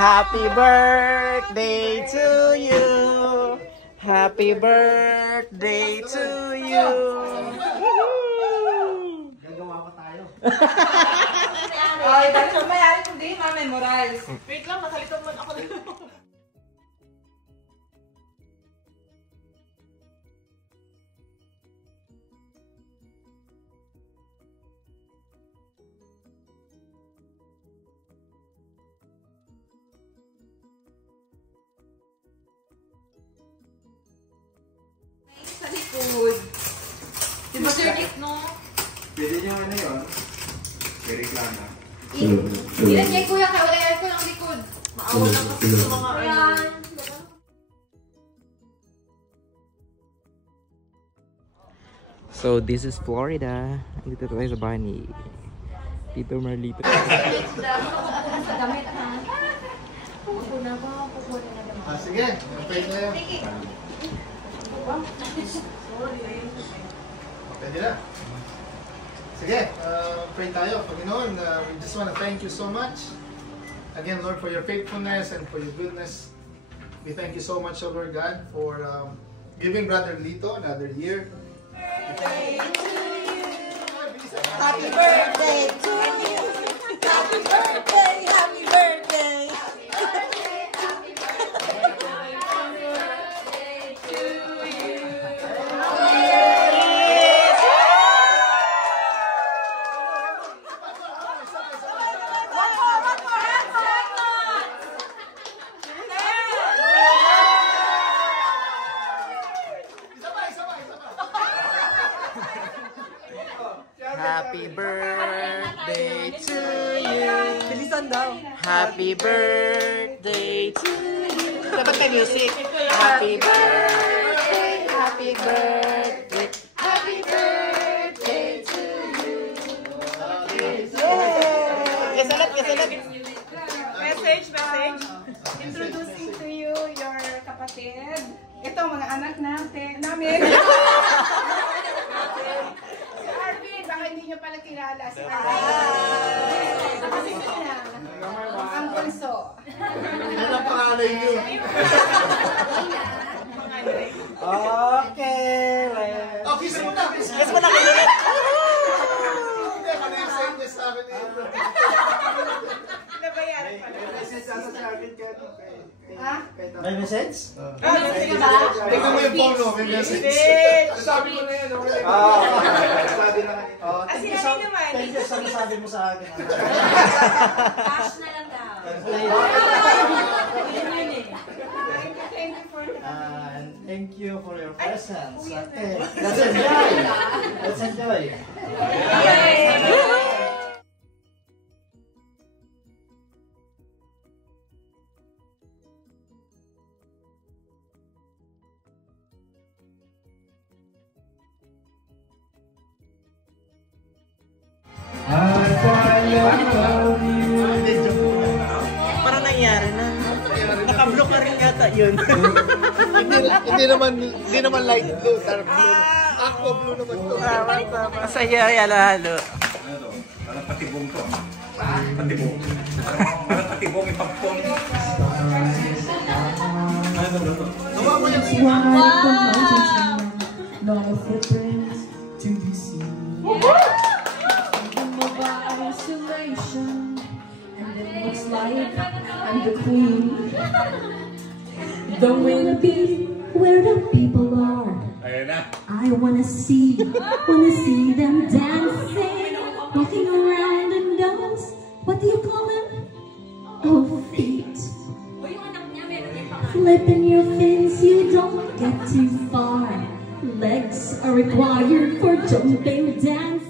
Happy birthday to you. Happy birthday to you. Gagawa pa tayo. Ay, dahil sa mayari kundi, Mami Morales. Wait lang, nakalito man ako na. Sa likod. Diba sir, no? Pwede nyo ano yun? Reklama. Ilan niya kuya ka, wala yan ko ng likod. Maawa lang kasi sa mga ano. So this is Florida. Dito tayo sa bahay ni Tito Marlito. Sige, pwede na yun. Pwede na. Sige, pray tayo. Panginoon, we just want to thank you so much. Again, Lord, for your faithfulness and for your goodness. We thank you so much, Lord God, for giving Brother Lito another year. Happy birthday to you. Happy birthday, happy birthday. Happy birthday to you. Bilisan daw. Happy birthday to you. Dapat may music. Happy birthday, happy birthday, happy birthday to you. Kasalat, kasalat. Message. Introducing to you your kapatid. Ito, mga anak namin. Si Arvin, baka hindi nyo pala kilala. Si Arvin. Kasi na. Ang bunso. Ano ang pangalan nyo? Okay. Oh, kiss mo na! Kiss mo na, kiss mo na. Hindi, mali-send niya sa akin. Nabayaran pala. May message? Sige ba? Tingnan mo yung phone mo, may message. Sabi ko na yan. Sabi na kanina. Kasi ano naman? Thank you sa nasabi mo sa akin. Cash na lang daw. Thank you for And thank you for your presence. Okay. Let's enjoy. Let's enjoy. Parang nangyari na. Naka-block na rin yata yun. Hindi naman light blue, dark blue. Aqua blue naman to. Masaya yan lalo. Parang patibong to. Patibong. Parang patibong ipagpon. Gawa mo yung No footprints to be seen. I'm about isolation, and it looks like I'm the queen. Don't wanna be where the people are. I wanna see them dancing, walking around in those, what do you call them? Oh, feet. Flipping your fins, you don't get too far. Legs are required for jumping, dancing.